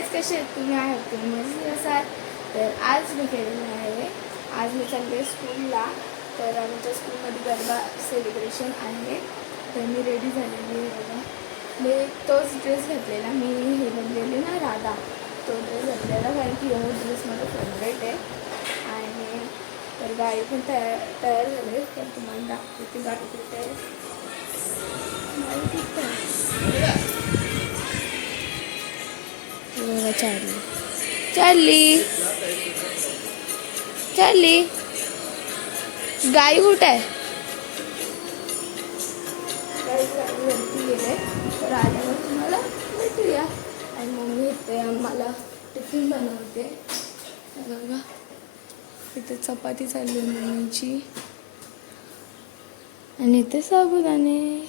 Guys कसे आहेत? तुम्ही आहात तुम्ही मस्त असाल? तर आज मी केलेलं आहे. आज मी चालले स्कूलला तर आमच्या स्कूलमध्ये गरबा सेलिब्रेशन आहे. तर मी रेडी झालेली आहे बघा. मी तोच ड्रेस घातलेला. मी हे बनलेली ना राधा. तो ड्रेस घातलेला कारण की हो हा ड्रेस माझा फेवरेट आहे. आणि तर गाडी पण तयार तयार झाली तर तुम्हाला दाखवते गाडी कुठे चार्ली चार्ली चार्ली गाई कुठे आहे? गाई वरती गेले. तर आल्यावर तुम्हाला भेटूया. आणि मम्मी येते आम्हाला टिफिन बनवते. बघा. इथे चपाती चालली आहे मम्मीची. आणि इथे साबुदाणे.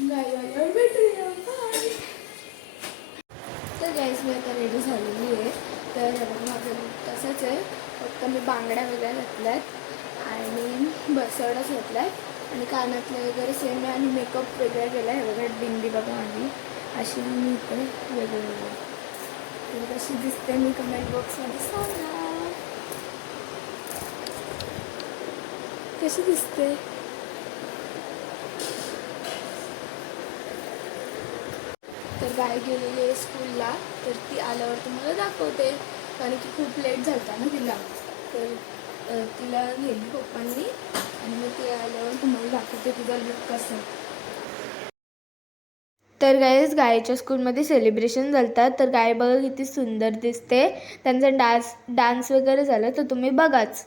गाई आल्यावर भेटूया. बाय गॅस मी आता रेडी झालेली आहे. तर माझं तसंच आहे. फक्त मी बांगड्या वगैरे घातल्यात आणि बसवडच घातल्यात आणि कानातले वगैरे सेम आहे आणि मेकअप वेगळा केला आहे वगैरे बिंडी बघा आली अशी मी इथे वेगळं वेगळं तर कशी दिसते मी कमेंट बॉक्समध्ये सांगा कशी दिसते तर गाय गेलेली आहे स्कूलला तर ती आल्यावर तुम्हाला दाखवते. कारण की खूप लेट झालता ना तिला. तर तिला नेली पप्पांनी आणि मग ती आल्यावर तुम्हाला दाखवते तिचा लुक कसं. तर गायच गायच्या स्कूलमध्ये सेलिब्रेशन झालतात तर गाय बघा किती सुंदर दिसते. त्यांचा डान्स डान्स वगैरे झाला तर तुम्ही बघाच.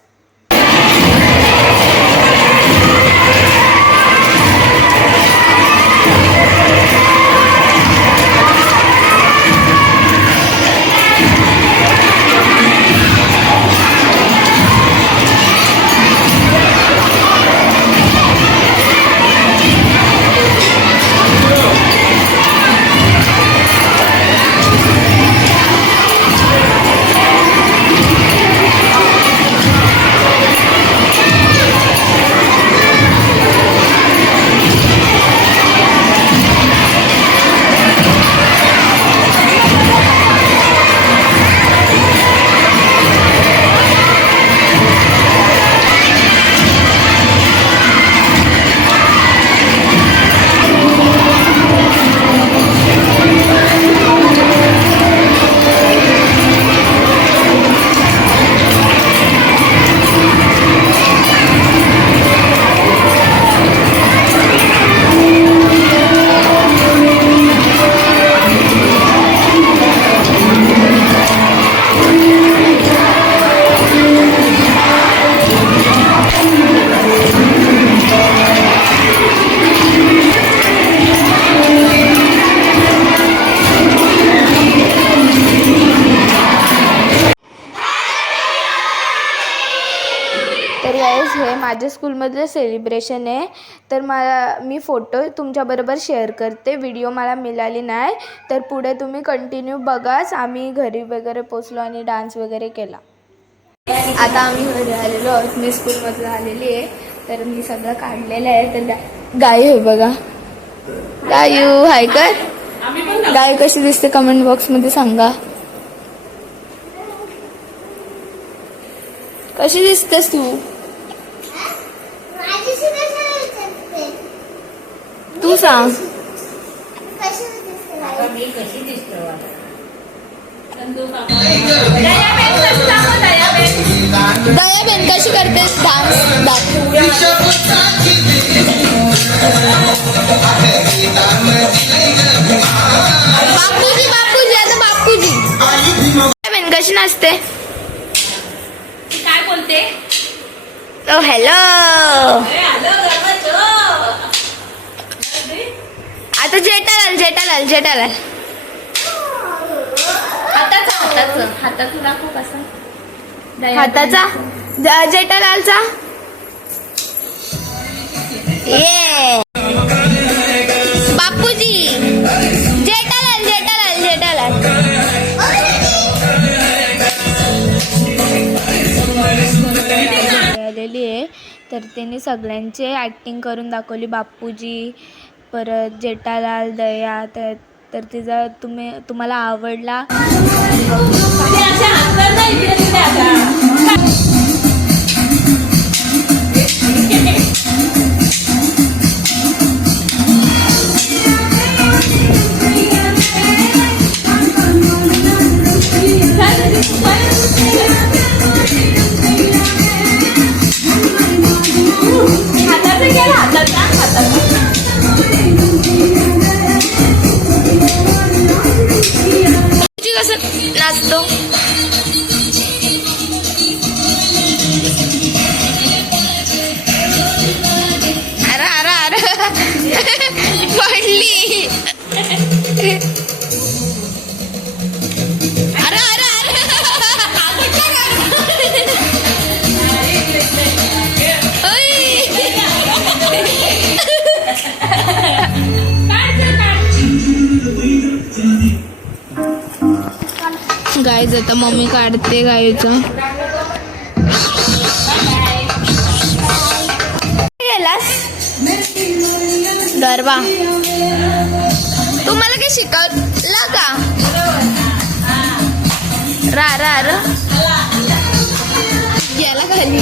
तर हे माझ्या स्कूलमधलं सेलिब्रेशन आहे. तर मला मी फोटो तुमच्याबरोबर शेअर करते. व्हिडिओ मला मिळाली नाही तर पुढे तुम्ही कंटिन्यू बघाच आम्ही घरी वगैरे पोचलो आणि डान्स वगैरे केला. आता आम्ही घरी आलेलो आहोत. मी स्कूलमधून आलेली आहे. तर मी सगळं काढलेलं आहे. तर गाय आहे बघा. गायू हाय कर. गाय कशी दिसते कमेंट बॉक्समध्ये सांगा. कशी दिसतेस तू? तू सांग. मी कशी दिसतो दयाबेन कशी डान्स दाखव. बापूजी बापूजी आता बापूजी. दयाबेन कशी नाचते काय बोलते ओ हॅलो आलं. गरबाचं. आता जेठालाल जेठालाल जेठालाल. हाताचं हाताचं. हाताचं दाखव कसा. दया हाताचा? ज- जेठालालचा? ये. बापूजी. जेठालाल जेठालाल जेठालाल. आलेली आहे. तर त्यांनी सगळ्यांचे ॲक्टिंग करून दाखवली बापूजी. परत जेठालाल दया तर तर तिचा तुम्ही तुम्हाला आवडला? गायच आता मम्मी काढते गायचं गरबा तू मला काही शिकवला का? रा रा र. गेला खाली.